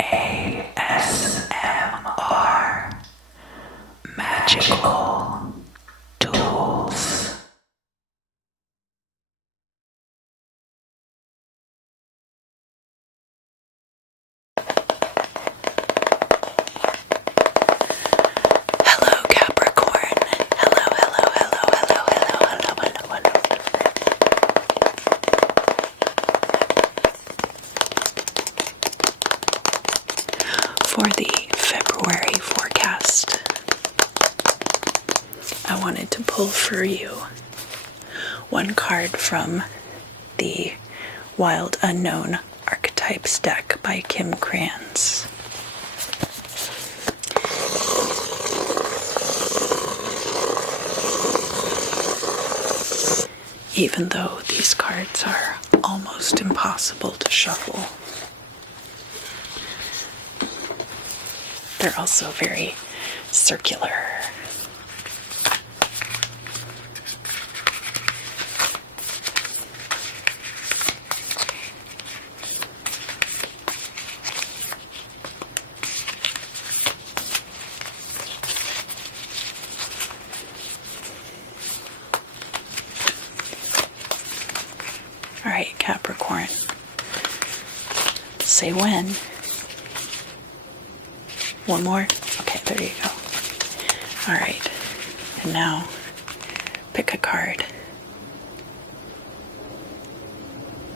ASMR Magical Tools. Hello, Capricorn. Hello. For the February forecast, I wanted to pull for you one card from the Wild Unknown Archetypes deck by Kim Krans. Even though these cards are almost impossible to shuffle, they're also very circular. All right, Capricorn, say when. One more? Okay, there you go. All right, and now pick a card.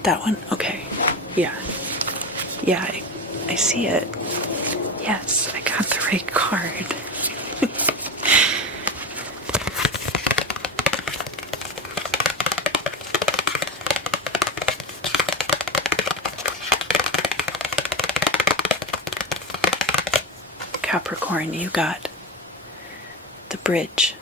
That one? Okay. Yeah, I see it. Yes, I got the right card. Capricorn, you got the bridge.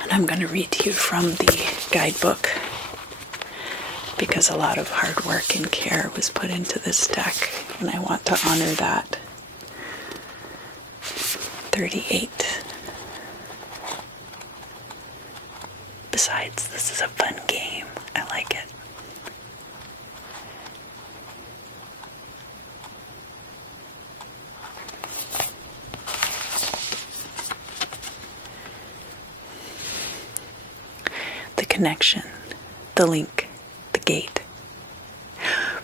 And I'm going to read to you from the guidebook because a lot of hard work and care was put into this deck, and I want to honor that. 38. Besides, this is a fun game. I like it. The connection, the link, the gate.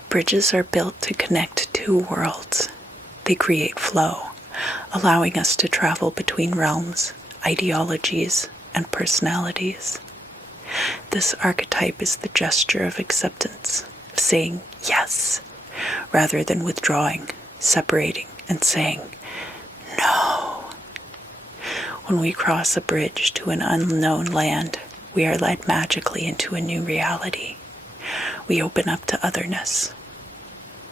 Bridges are built to connect two worlds. They create flow, allowing us to travel between realms, ideologies, and personalities. This archetype is the gesture of acceptance, of saying yes, rather than withdrawing, separating, and saying no. When we cross a bridge to an unknown land, we are led magically into a new reality. We open up to otherness.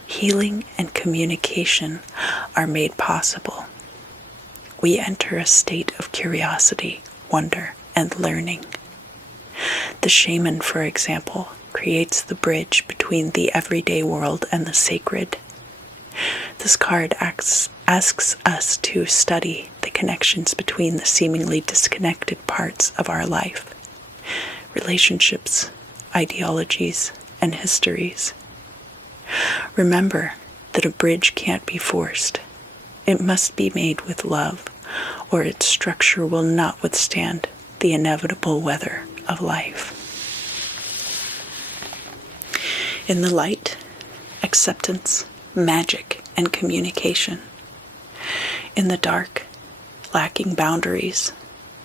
Healing and communication are made possible. We enter a state of curiosity, wonder, and learning. The shaman, for example, creates the bridge between the everyday world and the sacred. This card asks us to study the connections between the seemingly disconnected parts of our life. Relationships, ideologies, and histories. Remember that a bridge can't be forced. It must be made with love, or its structure will not withstand the inevitable weather of life. In the light, acceptance, magic, and communication. In the dark, lacking boundaries,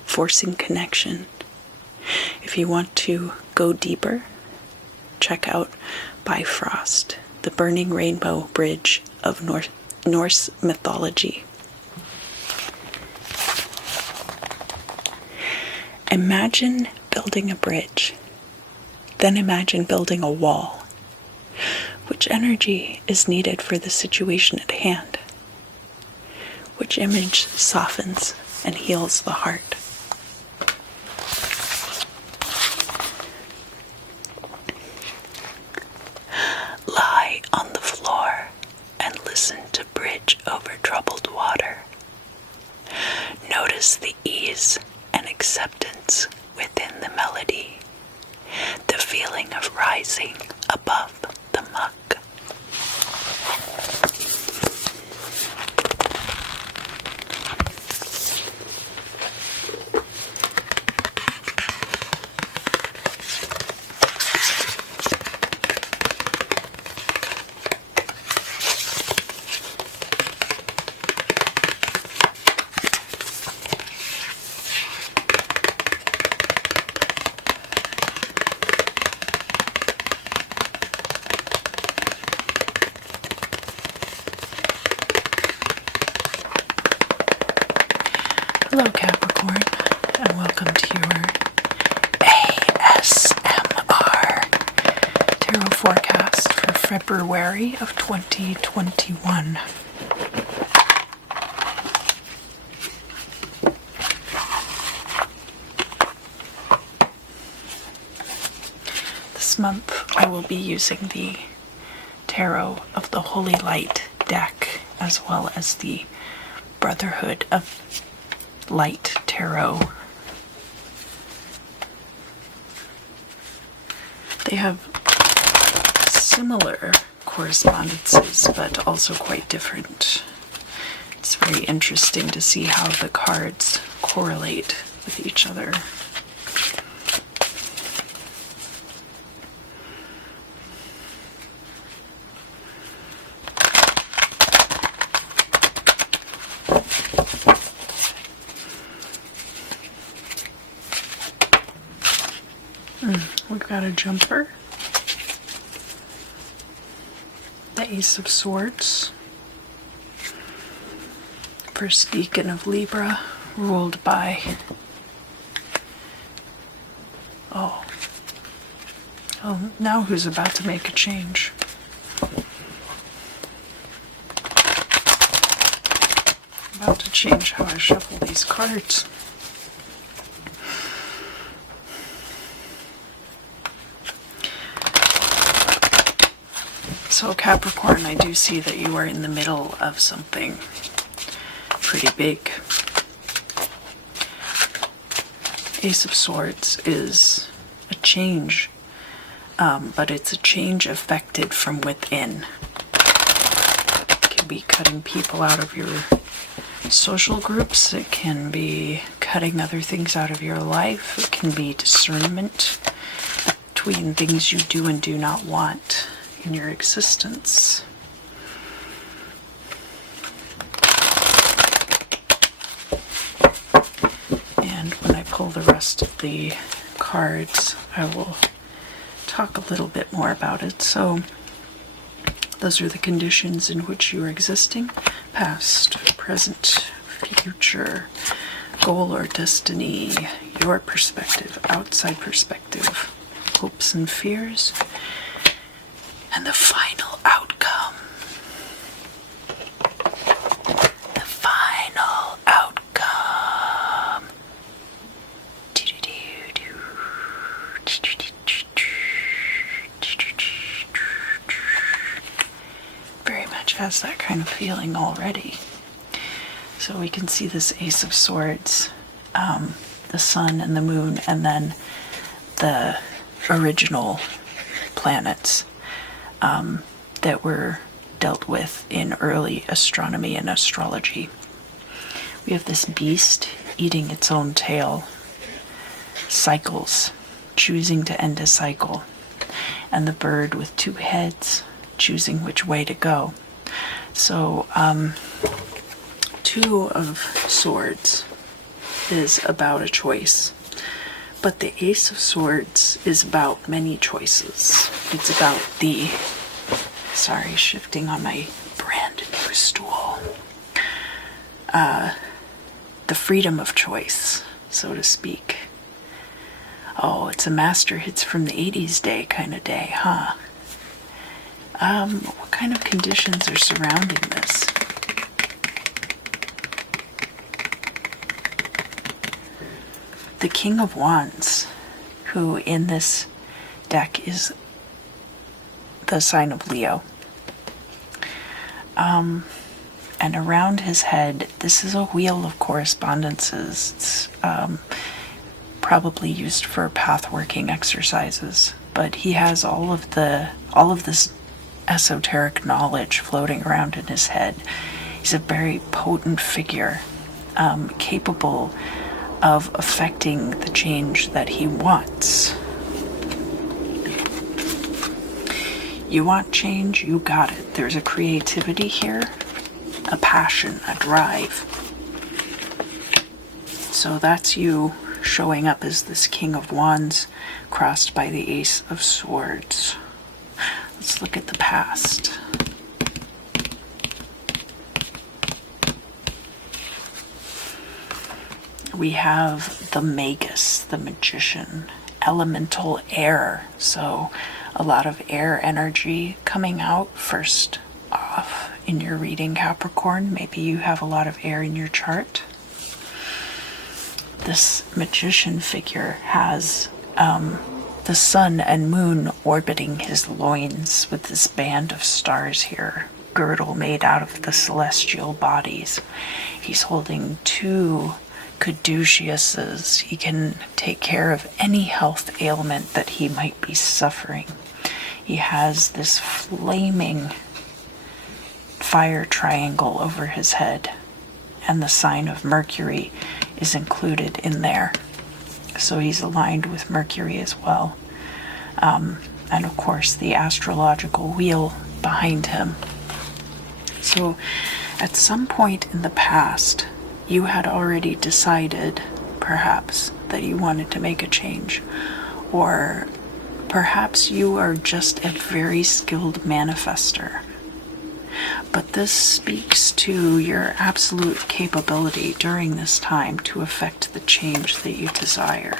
forcing connection. If you want to go deeper, check out Bifrost, the burning rainbow bridge of Norse mythology. Imagine building a bridge, then imagine building a wall. Which energy is needed for the situation at hand? Which image softens and heals the heart? Lie on the floor and listen to bridge over troubled water. Notice the ease and acceptance within the melody, the feeling of rising above the muck. Hello Capricorn, and welcome to your ASMR Tarot forecast for February of 2021. This month I will be using the Tarot of the Holy Light deck, as well as the Brotherhood of Light Tarot. They have similar correspondences, but also quite different. It's very interesting to see how the cards correlate with each other. We've got a jumper, the Ace of Swords, First Deacon of Libra, ruled by, oh, now who's about to make a change? About to change how I shuffle these cards. So Capricorn, I do see that you are in the middle of something pretty big. Ace of Swords is a change, but it's a change affected from within. It can be cutting people out of your social groups. It can be cutting other things out of your life. It can be discernment between things you do and do not want in your existence. And when I pull the rest of the cards, I will talk a little bit more about it. So those are the conditions in which you are existing: past, present, future, goal or destiny, your perspective, outside perspective, hopes and fears, and the final outcome. The final outcome. Very much has that kind of feeling already. So we can see this Ace of Swords, the Sun and the Moon, and then the original planets that were dealt with in early astronomy and astrology. We have this beast eating its own tail, cycles, choosing to end a cycle, and the bird with two heads, choosing which way to go. So, Two of Swords is about a choice, but the Ace of Swords is about many choices. It's about the, shifting on my brand new stool, the freedom of choice, so to speak. Oh, it's a master hits from the 80s day kind of day, huh? What kind of conditions are surrounding this? The King of Wands, who in this deck is the sign of Leo. And around his head, this is a wheel of correspondences. It's probably used for path working exercises. but he has all of this esoteric knowledge floating around in his head. He's a very potent figure, capable of affecting the change that he wants. You want change? You got it. There's a creativity here, a passion, a drive. So that's you showing up as this King of Wands, crossed by the Ace of Swords. Let's look at the past. We have the Magus, the Magician, elemental air. So a lot of air energy coming out first off in your reading, Capricorn. Maybe you have a lot of air in your chart. This magician figure has the sun and moon orbiting his loins with this band of stars here, girdle made out of the celestial bodies. He's holding 2 caduceuses. He can take care of any health ailment that he might be suffering. He has this flaming fire triangle over his head, and the sign of Mercury is included in there. So he's aligned with Mercury as well. And of course, the astrological wheel behind him. So at some point in the past, you had already decided, perhaps, that you wanted to make a change. Or perhaps you are just a very skilled manifester. But this speaks to your absolute capability during this time to affect the change that you desire.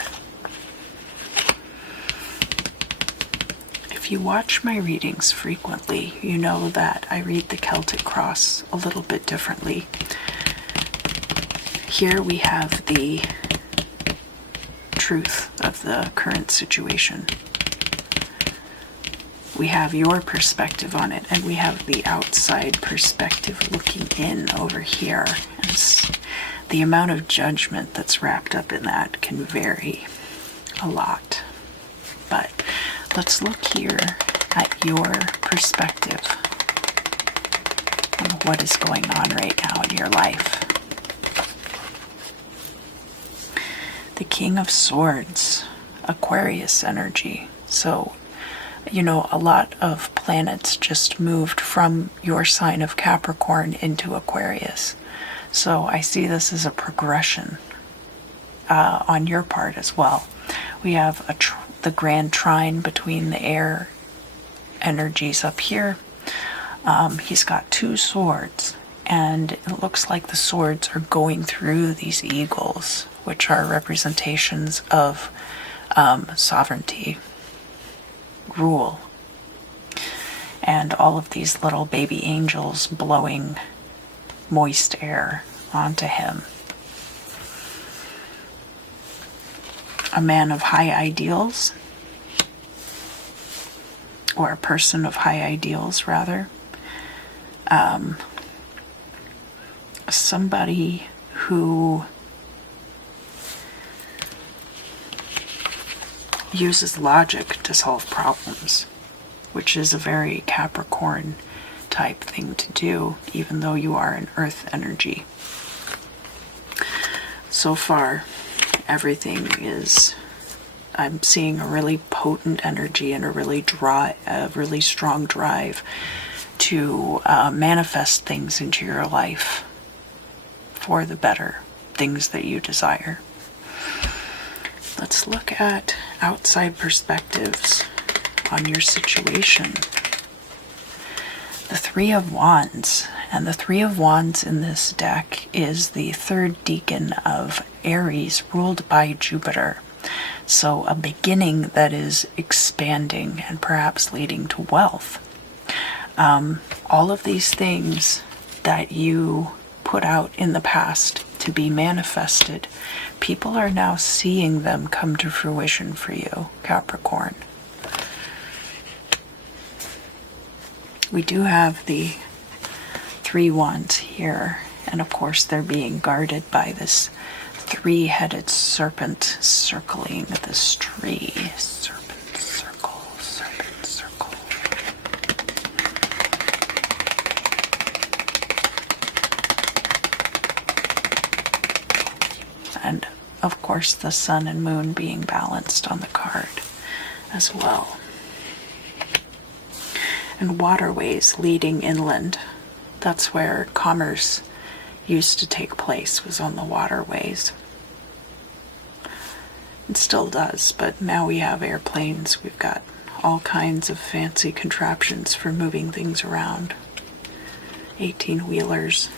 If you watch my readings frequently, you know that I read the Celtic cross a little bit differently. Here we have the truth of the current situation. We have your perspective on it, and we have the outside perspective looking in over here. And the amount of judgment that's wrapped up in that can vary a lot. But let's look here at your perspective on what is going on right now in your life. The King of Swords, Aquarius energy. So, you know, a lot of planets just moved from your sign of Capricorn into Aquarius. So I see this as a progression on your part as well. We have the grand trine between the air energies up here. He's got 2 swords, and it looks like the swords are going through these eagles, which are representations of sovereignty, rule, and all of these little baby angels blowing moist air onto him. A man of high ideals, or a person of high ideals rather. Somebody who uses logic to solve problems, which is a very Capricorn type thing to do, even though you are an earth energy. So far, everything is, I'm seeing a really potent energy and a really strong drive to manifest things into your life for the better, things that you desire. Let's look at outside perspectives on your situation. The 3 of Wands, and the 3 of Wands in this deck is the 3rd decan of Aries, ruled by Jupiter. So a beginning that is expanding and perhaps leading to wealth. All of these things that you put out in the past to be manifested, people are now seeing them come to fruition for you, Capricorn. We do have the 3 wands here, and of course they're being guarded by this 3-headed serpent circling this tree. Serpent circle. of course, the sun and moon being balanced on the card as well. And waterways leading inland. That's where commerce used to take place, was on the waterways. It still does, but now we have airplanes. We've got all kinds of fancy contraptions for moving things around. 18-wheelers.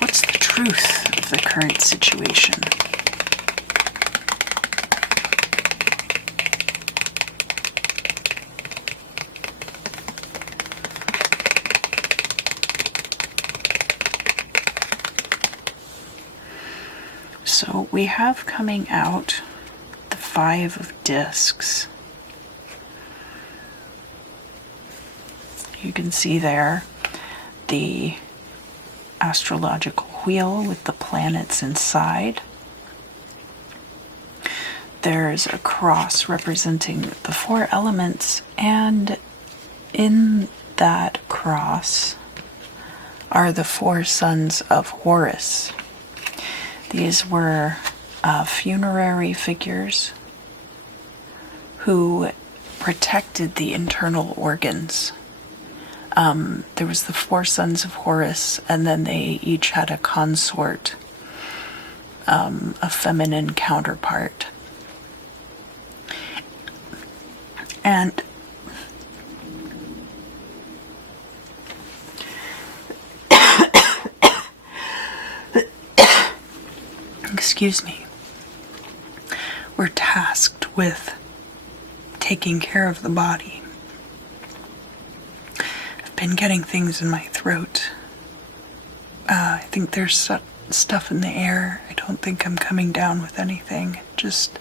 What's the truth of the current situation? So we have coming out the 5 of discs. You can see there the astrological wheel with the planets inside. There's a cross representing the 4 elements, and in that cross are the 4 sons of Horus. These were funerary figures who protected the internal organs. There was the 4 sons of Horus, and then they each had a consort, a feminine counterpart. And excuse me, we're tasked with taking care of the body. I've been getting things in my throat. I think there's stuff in the air. I don't think I'm coming down with anything. It just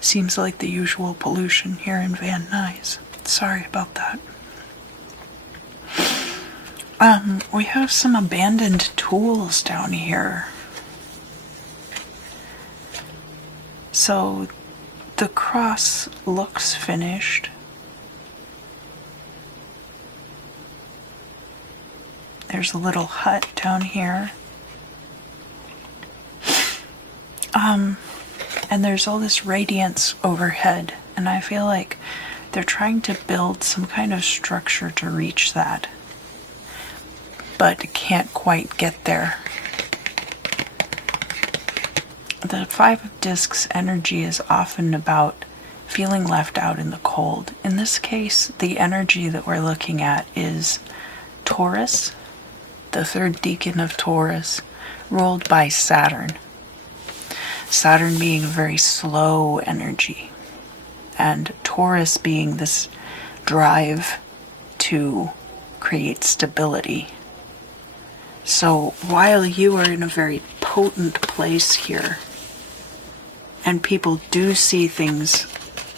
seems like the usual pollution here in Van Nuys. Sorry about that. We have some abandoned tools down here. So the cross looks finished. There's a little hut down here. And there's all this radiance overhead, and I feel like they're trying to build some kind of structure to reach that, but can't quite get there. The 5 of discs energy is often about feeling left out in the cold. In this case, the energy that we're looking at is Taurus, the 3rd decan of Taurus, ruled by Saturn. Saturn being a very slow energy, and Taurus being this drive to create stability. So while you are in a very potent place here, and people do see things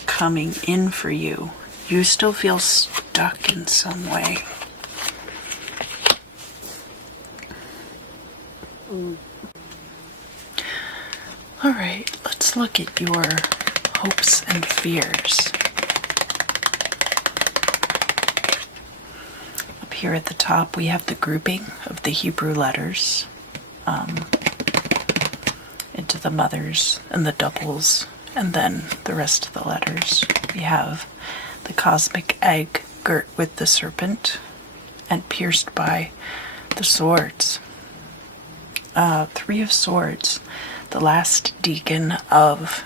coming in for you, you still feel stuck in some way. All right, let's look at your hopes and fears. Up here at the top, we have the grouping of the Hebrew letters into the mothers and the doubles, and then the rest of the letters. We have the cosmic egg girt with the serpent and pierced by the swords. 3 of Swords, the last decan of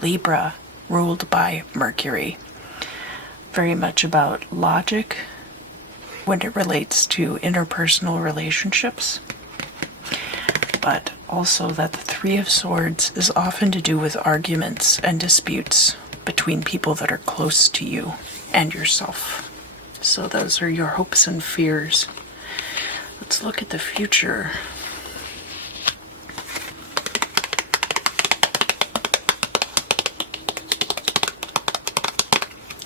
Libra, ruled by Mercury. Very much about logic when it relates to interpersonal relationships, but also that the 3 of Swords is often to do with arguments and disputes between people that are close to you and yourself. So those are your hopes and fears. Let's look at the future.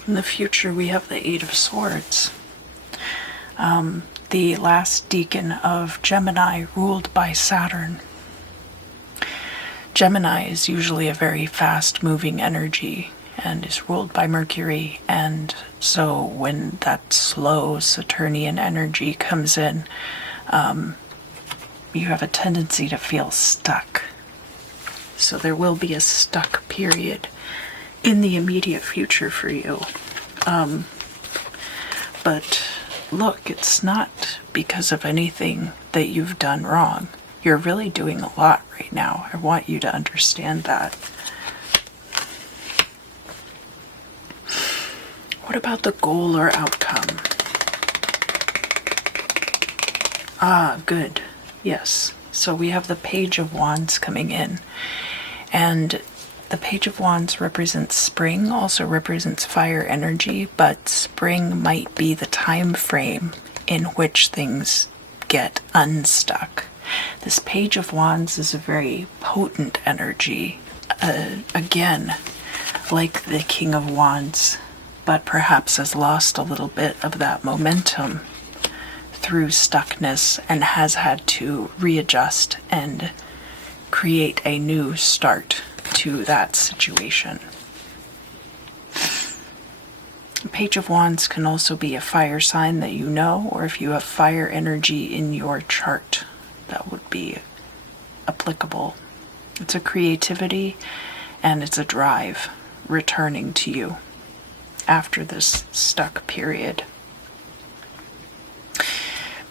In the future, we have the 8 of Swords. The last decan of Gemini, ruled by Saturn. Gemini is usually a very fast-moving energy and is ruled by Mercury, and so when that slow Saturnian energy comes in, you have a tendency to feel stuck So there will be a stuck period in the immediate future for you. But look, it's not because of anything that you've done wrong. You're really doing a lot right now. I want you to understand that. What about the goal or outcome? Ah, good. Yes. So we have the Page of Wands coming in. And the Page of Wands represents spring, also represents fire energy, but spring might be the time frame in which things get unstuck. This Page of Wands is a very potent energy. Again, like the King of Wands, but perhaps has lost a little bit of that momentum through stuckness and has had to readjust and create a new start to that situation. Page of Wands can also be a fire sign that you know, or if you have fire energy in your chart, that would be applicable. It's a creativity and it's a drive returning to you after this stuck period.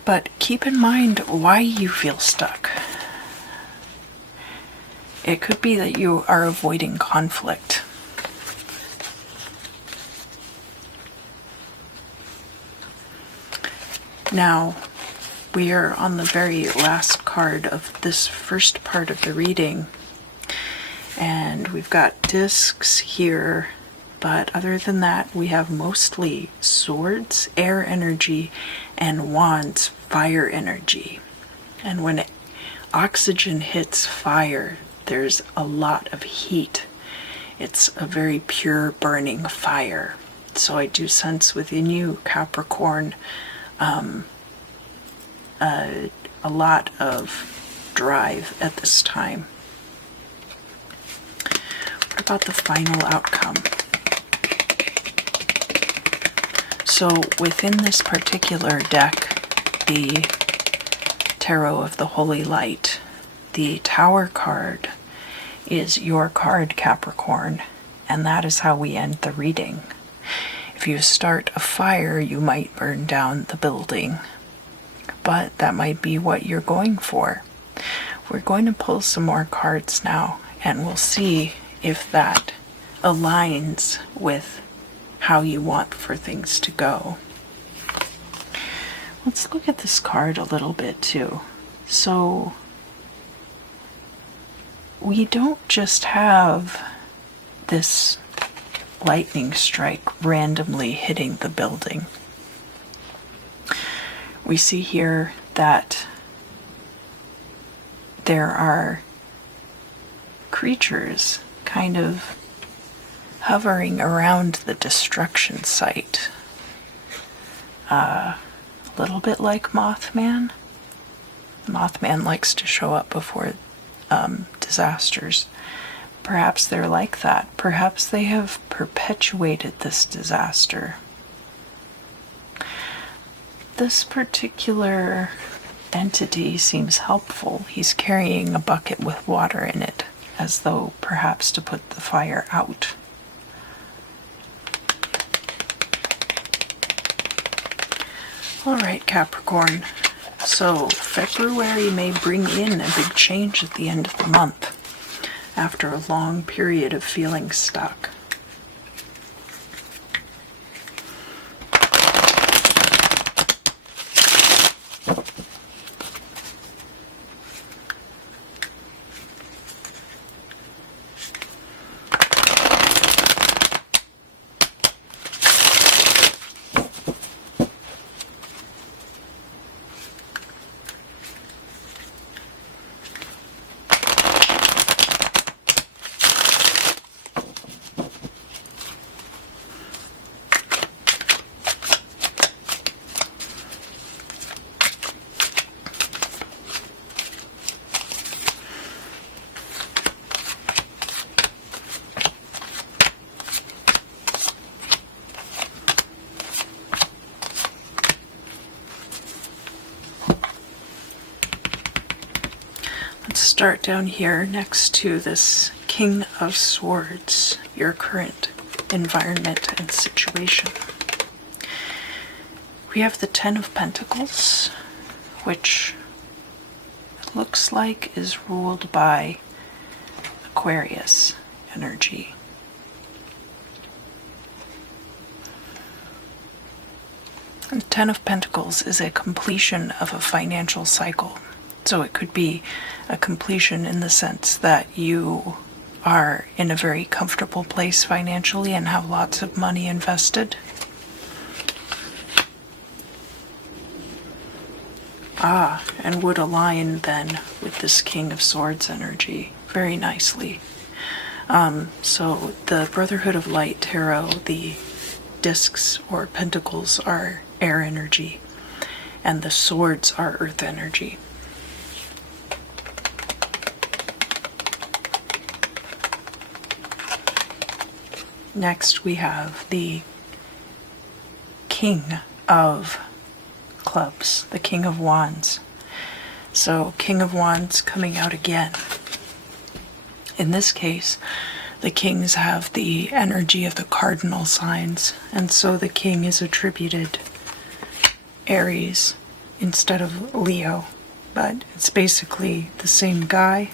But keep in mind why you feel stuck. It could be that you are avoiding conflict. Now, we are on the very last card of this first part of the reading. And we've got discs here, but other than that, we have mostly swords, air energy, and wands, fire energy. And when oxygen hits fire, there's a lot of heat. It's a very pure burning fire. So I do sense within you, Capricorn, a lot of drive at this time. What about the final outcome? So within this particular deck, the Tarot of the Holy Light, the Tower card is your card, Capricorn, and that is how we end the reading. If you start a fire, you might burn down the building, but that might be what you're going for. We're going to pull some more cards now, and we'll see if that aligns with how you want for things to go. Let's look at this card a little bit too. So we don't just have this lightning strike randomly hitting the building. We see here that there are creatures kind of hovering around the destruction site. A little bit like Mothman. Mothman likes to show up before disasters. Perhaps they're like that. Perhaps they have perpetuated this disaster. This particular entity seems helpful. He's carrying a bucket with water in it, as though perhaps to put the fire out. All right, Capricorn. So February may bring in a big change at the end of the month after a long period of feeling stuck. start down here next to this King of Swords, your current environment and situation. We have the Ten of Pentacles, which it looks like is ruled by Aquarius energy. And the Ten of Pentacles is a completion of a financial cycle. So it could be a completion in the sense that you are in a very comfortable place financially and have lots of money invested. And would align then with this King of Swords energy very nicely. So the Brotherhood of Light Tarot, the discs or pentacles are air energy, and the swords are earth energy. Next we have the King of Clubs, the King of Wands. So King of Wands coming out again. In this case, the kings have the energy of the cardinal signs, and so the king is attributed Aries instead of Leo, but it's basically the same guy.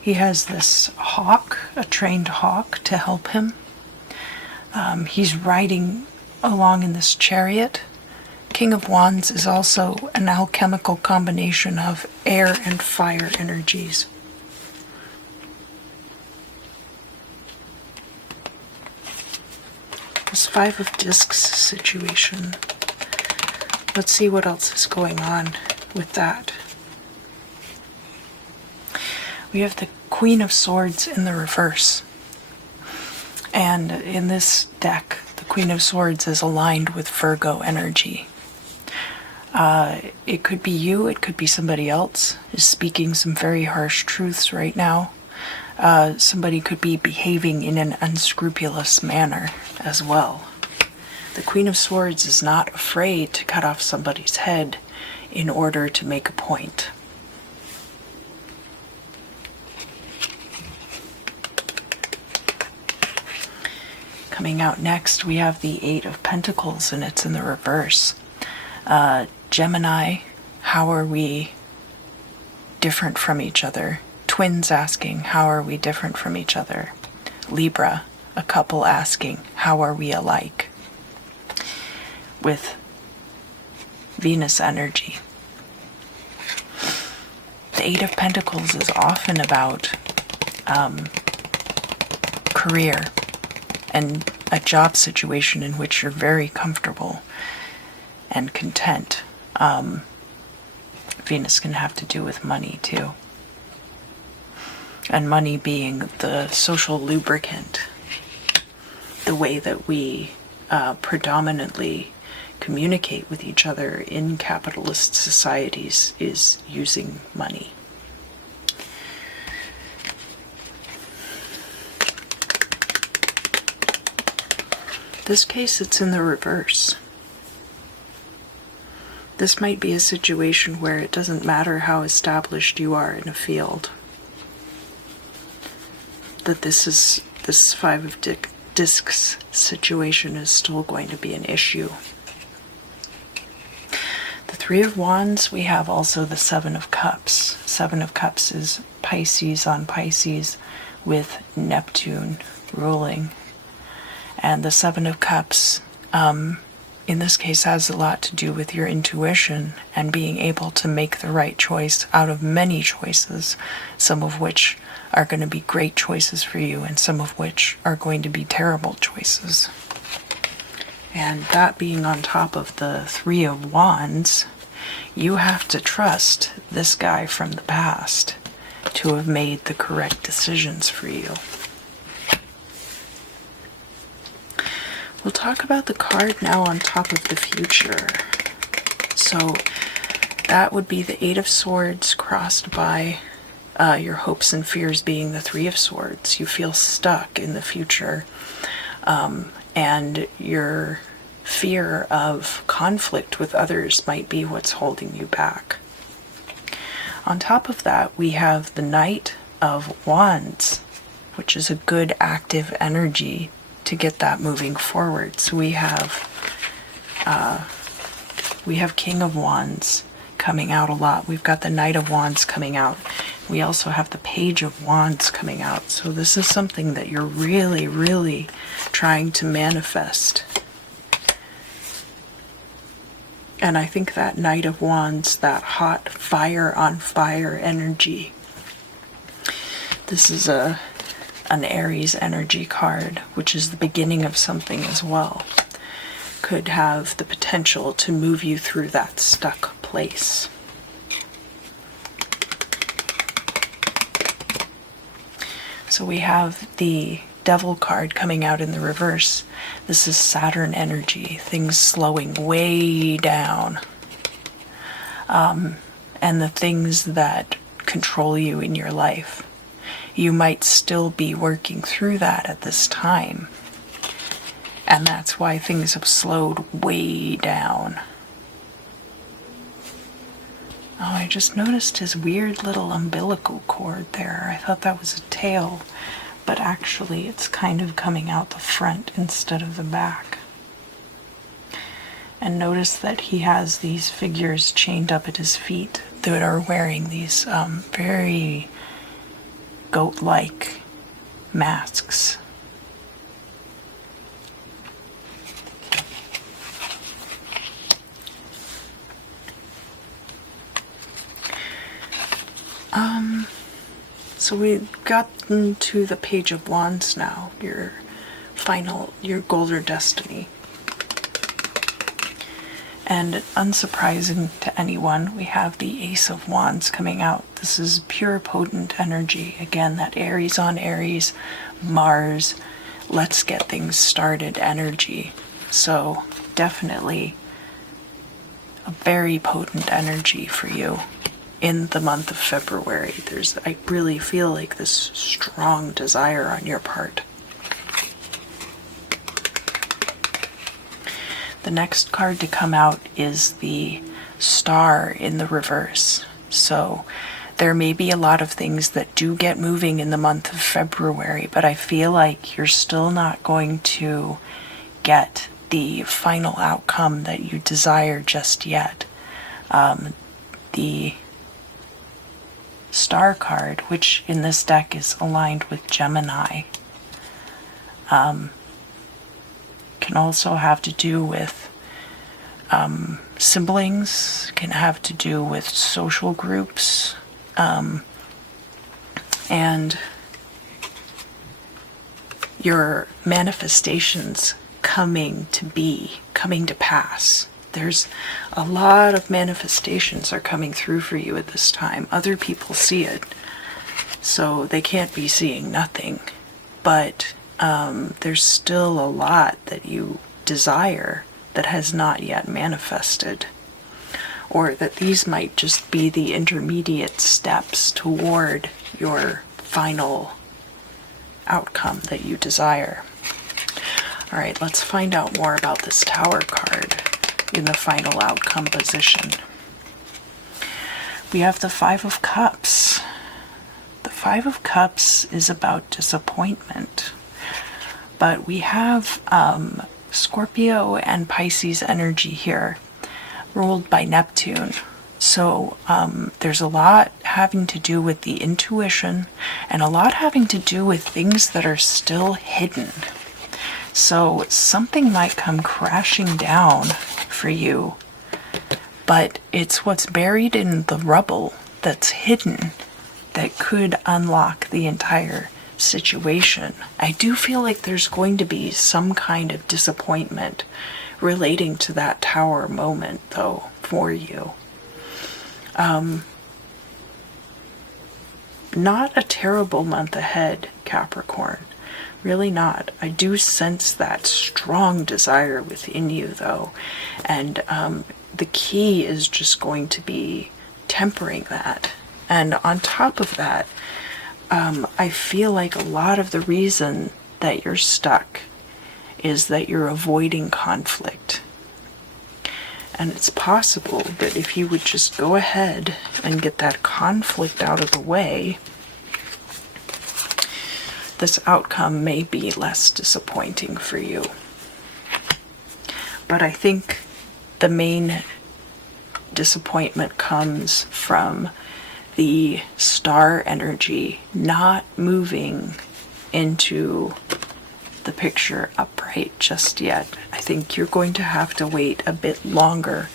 He has this hawk, a trained hawk, to help him. He's riding along in this chariot. King of Wands is also an alchemical combination of air and fire energies. This Five of Discs situation. Let's see what else is going on with that. We have the Queen of Swords in the reverse. And in this deck, the Queen of Swords is aligned with Virgo energy. It could be you, it could be somebody else is speaking some very harsh truths right now. Somebody could be behaving in an unscrupulous manner as well. The Queen of Swords is not afraid to cut off somebody's head in order to make a point. Coming out next, we have the Eight of Pentacles, and it's in the reverse. Gemini, how are we different from each other? Twins asking, how are we different from each other? Libra, a couple asking, how are we alike? With Venus energy. The Eight of Pentacles is often about career and a job situation in which you're very comfortable and content. Venus can have to do with money too. And money being the social lubricant, the way that we predominantly communicate with each other in capitalist societies is using money. This case, it's in the reverse. This might be a situation where it doesn't matter how established you are in a field. That this Five of Discs situation is still going to be an issue. The Three of Wands, we have also the Seven of Cups. Seven of Cups is Pisces on Pisces with Neptune ruling. And the Seven of Cups, in this case, has a lot to do with your intuition and being able to make the right choice out of many choices, some of which are going to be great choices for you and some of which are going to be terrible choices. And that being on top of the Three of Wands, you have to trust this guy from the past to have made the correct decisions for you. We'll talk about the card now on top of the future. So that would be the Eight of Swords crossed by your hopes and fears being the Three of Swords. You feel stuck in the future, and your fear of conflict with others might be what's holding you back. on top of that, we have the Knight of Wands, which is a good active energy to get that moving forward. So we have King of Wands coming out a lot. We've got the Knight of Wands coming out. We also have the Page of Wands coming out. So this is something that you're really, really trying to manifest. And I think that Knight of Wands, that hot fire on fire energy, this is an Aries energy card, which is the beginning of something as well. Could have the potential to move you through that stuck place. So we have the Devil card coming out in the reverse. This is Saturn energy, things slowing way down. And the things that control you in your life. You might still be working through that at this time. And that's why things have slowed way down. Oh, I just noticed his weird little umbilical cord there. I thought that was a tail, but actually it's kind of coming out the front instead of the back. And notice that he has these figures chained up at his feet that are wearing these very goat-like masks. So we've gotten to the Page of Wands now, your goal or destiny. And unsurprising to anyone, we have the Ace of Wands coming out. This is pure potent energy. Again, that Aries on Aries, Mars, let's get things started energy. So definitely a very potent energy for you in the month of February. I really feel like this strong desire on your part. The next card to come out is the Star in the reverse. So there may be a lot of things that do get moving in the month of February, but I feel like you're still not going to get the final outcome that you desire just yet. The Star card, which in this deck is aligned with Gemini, can also have to do with siblings, can have to do with social groups, and your manifestations coming to pass. There's a lot of manifestations are coming through for you at this time. Other people see it, so they can't be seeing nothing. But there's still a lot that you desire that has not yet manifested. Or that these might just be the intermediate steps toward your final outcome that you desire. All right, let's find out more about this Tower card in the final outcome position. We have the Five of Cups. The Five of Cups is about disappointment, but we have Scorpio and Pisces energy here, ruled by Neptune. So there's a lot having to do with the intuition and a lot having to do with things that are still hidden. So something might come crashing down for you, but it's what's buried in the rubble that's hidden that could unlock the entire situation. I do feel like there's going to be some kind of disappointment relating to that Tower moment, though, for you. Not a terrible month ahead, Capricorn. Really not. I do sense that strong desire within you, though, and the key is just going to be tempering that. And on top of that, I feel like a lot of the reason that you're stuck is that you're avoiding conflict. And it's possible that if you would just go ahead and get that conflict out of the way, this outcome may be less disappointing for you. But I think the main disappointment comes from the star energy not moving into the picture upright just yet. I think you're going to have to wait a bit longer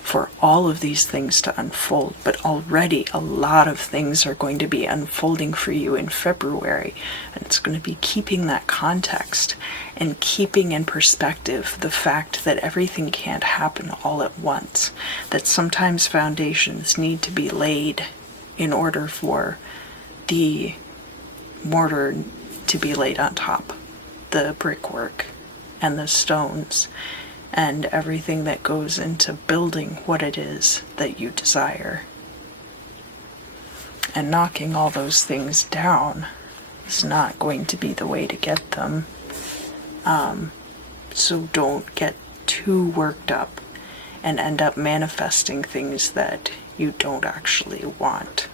for all of these things to unfold, but already a lot of things are going to be unfolding for you in February, and it's going to be keeping that context and keeping in perspective the fact that everything can't happen all at once, that sometimes foundations need to be laid in order for the mortar to be laid on top, the brickwork and the stones and everything that goes into building what it is that you desire. And knocking all those things down is not going to be the way to get them. So don't get too worked up and end up manifesting things that you don't actually want.